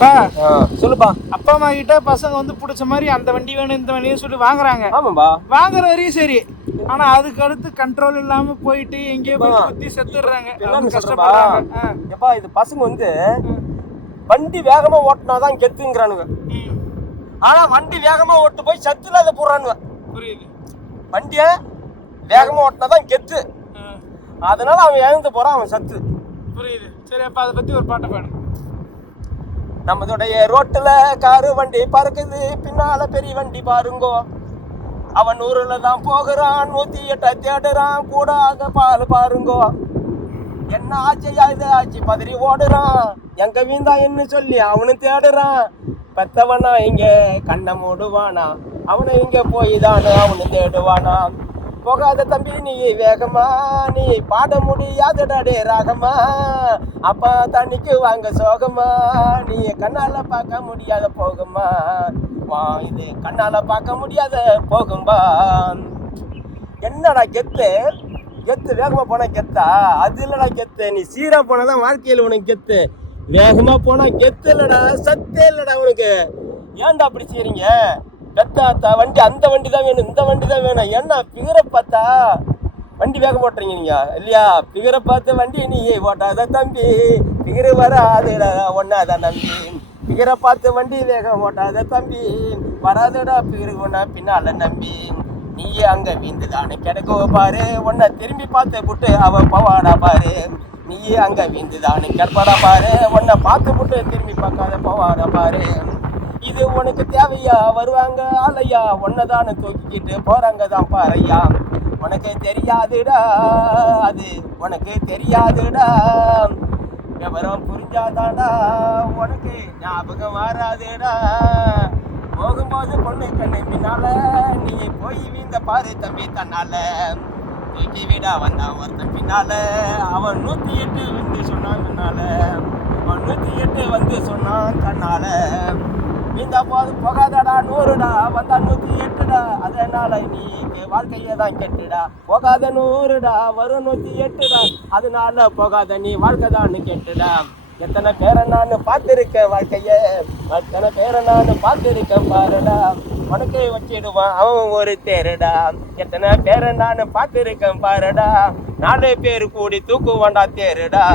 பா ஆ, சொல்லுப்பா. அப்பா அம்மா கிட்ட பசங்க வந்து பிடிச்ச மாதிரி அந்த வண்டி வேணும் இந்த வண்டியும் சொல்லி வாங்குறாங்க. ஆமாம்பா வாங்குற வரையும் சரி. ஆனா அதுக்கு அடுத்து கண்ட்ரோல் இல்லாம போயிட்டு எங்கேயோ போய். குத்தி செத்துடுறாங்க. கஷ்டப்படுறாங்க. எப்பா இது பசங்க வந்து வண்டி வேகமா ஓட்டினாதான் கெத்துங்கிறானுங்க. ஆனா வண்டி வேகமா ஓட்டு போய் சத்துல அதை போடுறானுங்க புரியுது. வண்டிய வேகமா ஓட்டினாதான் கெத்து. அதனால அவன் இழந்து போறான் அவன் சத்து. புரியுது. சரி அப்ப அதை பத்தி ஒரு பாட்டு பாடு. நம்மதுடைய ரோட்டில் காரு வண்டி பறக்குது. பின்னால பெரிய வண்டி பாருங்கோ. அவன் ஊரில் தான் போகிறான். நூத்தி எட்ட தேடுறான். கூடாத பால் பாருங்கோ. என்ன ஆச்சையா இது ஆச்சு. பதறி ஓடுறான். எங்க வீந்தா என்ன சொல்லி? அவனும் தேடுறான். பெத்தவனா இங்க கண்ணை மூடுவானா? அவனை இங்க போய் தானே அவனு தேடுவானா? போகாத தம்பி நீ வேகமா நீ பாட முடியாதடா டே ராகமா. அப்பா தண்ணிக்கு வாங்க சோகமா. நீ கண்ணால பார்க்க முடியாத போகுமா. வா இது கண்ணால பார்க்க முடியாத போகும்பா. என்னடா கெத்து? கெத்து வேகமா போனா கெத்தா? அது இல்லடா கெத்து. நீ சீரா போனாதான் வாழ்க்கையில் உனக்கு கெத்து. வேகமா போனா கெத்து இல்லடா சத்தே இல்லடா உனக்கு. ஏன்டா அப்படி செய்றீங்க? பெத்தாத்தா வண்டி அந்த வண்டி தான் வேணும் இந்த வண்டி தான் வேணும் என்ன பிகரை பார்த்தா வண்டி வேக ஓட்டுறீங்க நீங்க. இல்லையா? பிகரை பார்த்து வண்டி நீ ஓட்டாத தம்பி. பிகரு வராதுடா ஒன்னாதான் நம்பி. பிகரை பார்த்து வண்டி வேகம் ஓட்டாத தம்பி. வராதுடா பிகரு ஒன்னா பின்னால நம்பி. நீயே அங்க வீந்து தானே கிடக்கோ பாரு. உன்னை திரும்பி பார்த்து புட்டு அவ பவாடா பாரு. நீயே அங்க வீந்து தானே கிடப்பாடா பாரு. உன்னை பார்த்து புட்டு திரும்பி பார்க்காத பவாடா பாரு. இது உனக்கு தேவையா? வருவாங்க ஆலையா ஒன்னதான தூக்கிக்கிட்டு போறாங்க தான் பாறையா? உனக்கு தெரியாதுடா. அது உனக்கு தெரியாதுடா. விவரம் புரிஞ்சாதாடா உனக்கு ஞாபகம் வராதுடா. போகும்போது பொண்ணு கண்ணு பின்னால நீ போய் வீந்த பாரு தம்பி தன்னால. தூக்கி விட வந்தான் ஒருத்தன் பின்னால. அவன் நூத்தி எட்டு வந்து சொன்னான் கண்ணால. அவன் நூத்தி எட்டு வந்து சொன்னான் கண்ணால. இந்த போது போகாதடா நூறுடா வந்தா நூத்தி எட்டுடா. அதனால நீ வாழ்க்கையே தான் கெட்டுடா. போகாத நூறுடா வரும் நூத்தி எட்டுடா. அதனால போகாத நீ வாழ்க்கை தான் கெட்டுடா. எத்தனை பேரை நான் பார்த்துருக்கேன் வாழ்க்கைய. எத்தனை பேரை நான் பார்த்துருக்கேன் பாருடா. உனக்கு வச்சிடுவான் அவன் ஒரு தேருடா. எத்தனை பேரை நான் பார்த்துருக்கேன் பாருடா. நாலு பேர் கூடி தூக்குவான்டா தேருடா.